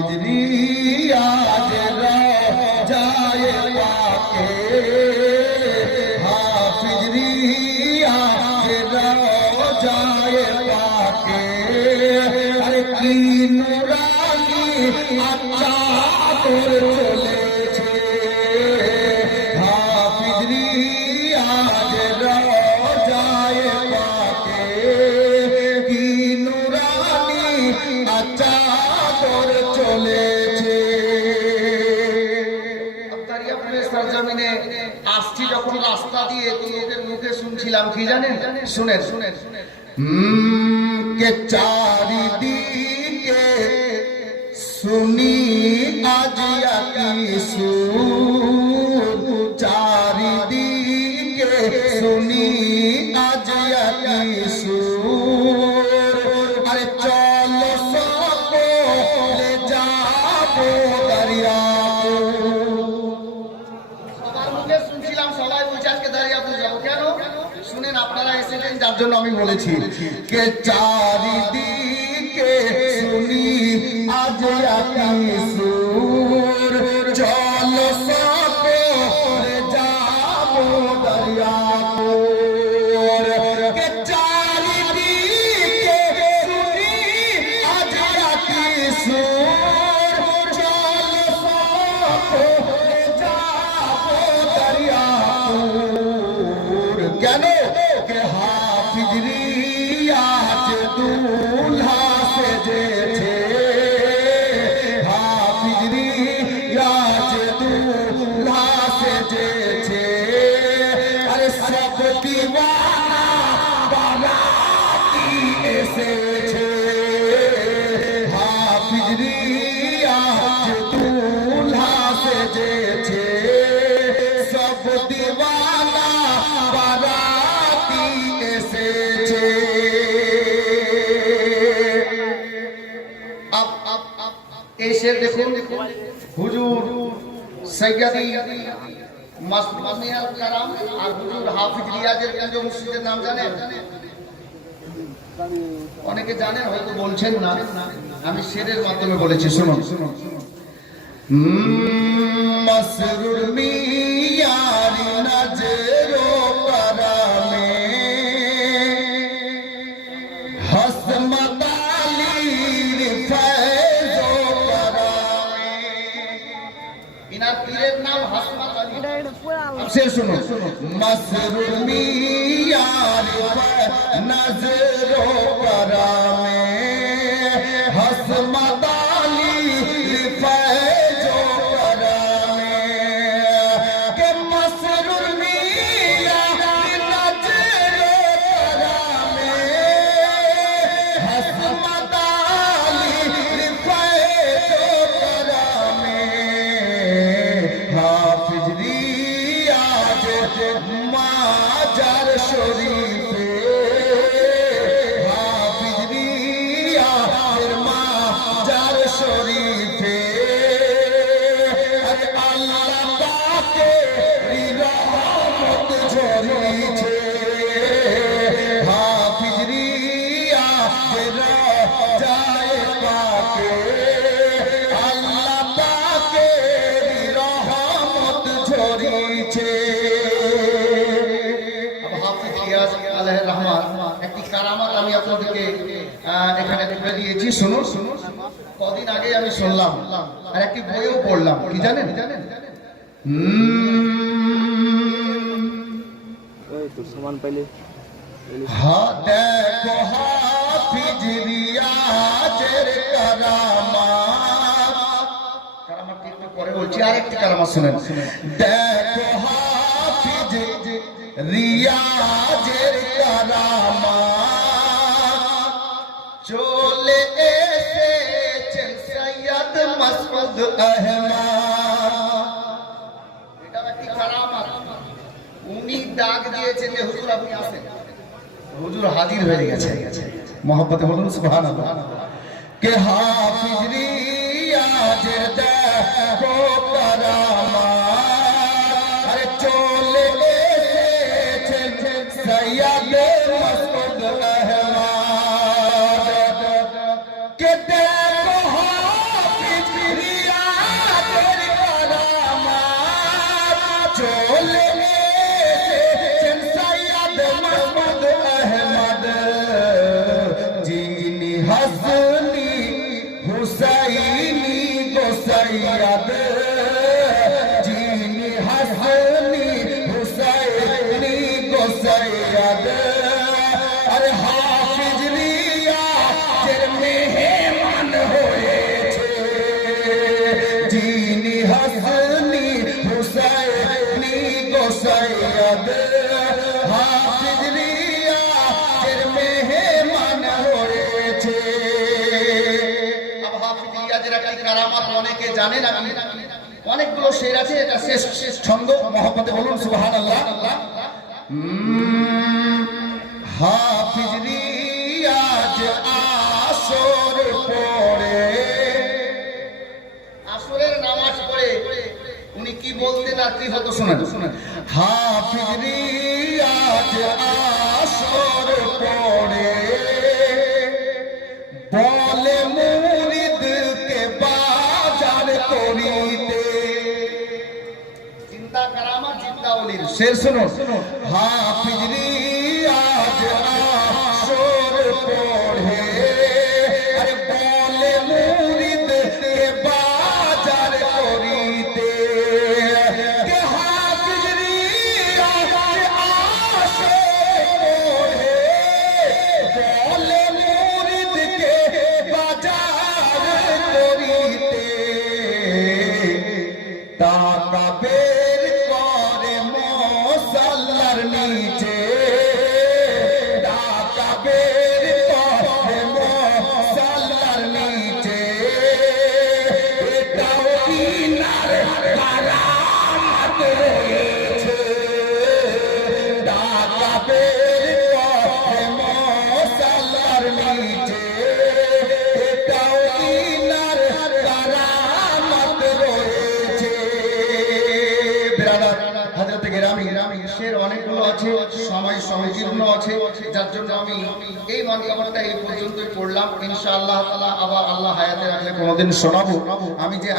হাফিজরি আজ রাজায়ে পাকে হাফিজরি আজ রাজায়ে পাকে আরে কি নুরানি আল্লাহ তোর চলেছে হাফিজরি আজ রাজায়ে পাকে কি নুরানি আচ্ছা তোর চলেছে। সরজমিনে আসছি যখন রাস্তা দিয়ে লোকের মুখে শুনছিলাম কি জানেন, শুনেন শুনেন কে চারিদিকে শুনি আজ কিছু চারিদিকে শুনি আজ কিছু আরে চলো সকলে যাবো দরিয়া শুনছিলাম সবাই বলছে আজকে দরিয়াপুর যাবো কেন শুনেন আপনারা এসেছেন যার জন্য আমি বলেছি কে চারিদিকে শুনি আজ কিছু চলো সকলে যাবো দরিয়াপুর কে চারিদিকে শুনি আজ কিছু চলো সকলে যাবো দরিয়াপুর কেন কে হাফিজরি আজ দুলহা সেজেছে হাফিজরি আজ দুলহা সেজেছে আরে সব দিওয়ানা বারাতি এসেছে হাফিজরি আজ দুলহা সেজেছে সব দিওয়ানা বারাতি এসেছে। এই শের দেখুন হুজুর সৈয়দি মাসমিয়াল কারাম আর হুজুর হাফিজ রিয়াজের গঞ্জ মসজিদের নাম জানেন? অনেকে জানেন হয়তো বলছেন না, আমি শেরের মাধ্যমে বলেছি শুনুন শুনুন মসরুর মিয়ার নজরো করমে হসমত আলীর ফয়জো করমে ইনার পীরের নাম হসমত আলী সে শুনো মসরুর মিয়ার নজরো করমে হসমত আলীর ফয়জো করমে কে মসরুর মিয়ার নজরো করমে হসমত আলীর ফয়জো করমে হাফিজরি আজ মাজার শরীফে হাফিজরি আজ মাজার শরীফে আরে আল্লাহ পাকের রহমত ঝরিছে হাফিজরি আজ রাজায়ে পাকে আল্লাহ পাকের রহমত ঝরিছে। হাফিজ রিয়াজ আলাইহির রহমান একটি কারামাত আমি আপনাদেরকে এখানে তুলে দিয়েছি শুনুন শুনুন কদিন আগে আমি শুনলাম আর একটি বইও পড়লাম কি জানেন তোর সামান পাইলে দেখো হাফিজ রিয়াজের কারামাত কারামাত একটু পরে বলছি আরেকটি কারামাত শুনেন দেখো হাফিজ রিয়াজের কারামাত চলে এসেছেন সৈয়দ মাসউদ আহমদ এটা একটি কারামাত উনি ডাক দিয়েছেন যে হুজুর আপনি আসেন হুজুর হাজির হয়ে গেছে মোহাম্মতে বলুন সুবহানাল্লাহ কে হাফিজ রিয়াজের দেখো কারামাত আরে চলে এসেছেন সৈয়দ মাসউদ আহমদ কে দেখো হাফিজ জানে না অনেকগুলো শের আছে, এটা শেষ ছন্দ, মহব্বতে বলুন সুবহানাল্লাহ। হাফিজ রিয়াজ আসর পড়ে, আসরের নামাজ পড়ে উনি কি বলতেন আর কি হতো শুনেন। হাফিজ রিয়াজ আসর পড়ে বলে মুরিদকে বাজার করিতে, চিন্তা কারামা চিন্তা ওলির শের শুনো। হাফিজ রিয়াজ আসর পড়ে আরে বলে মুরিদকে বাজার করিতে, কে হাফিজ রিয়াজ আসর পড়ে বলে মুরিদকে বাজার করিতে, টাকা বের করে মশাল্লার নিচে, টাকা বের করে মশাল্লার নিচে, এটাও ইনার কারামত রয়েছে, টাকা বের করে মশাল্লার নিচে, এটাও ইনার কারামত রয়েছে। হযরত গেরামি শের অনেকগুলো আছে, সময় সংকীর্ণ আছে, যার জন্য আমি এই মানকাবারটা এই পর্যন্তই পড়লাম। ইনশাআল্লাহ তাআলা আবার আল্লাহ হায়াতে রাখলে কোনোদিন শোনাবো। আমি যে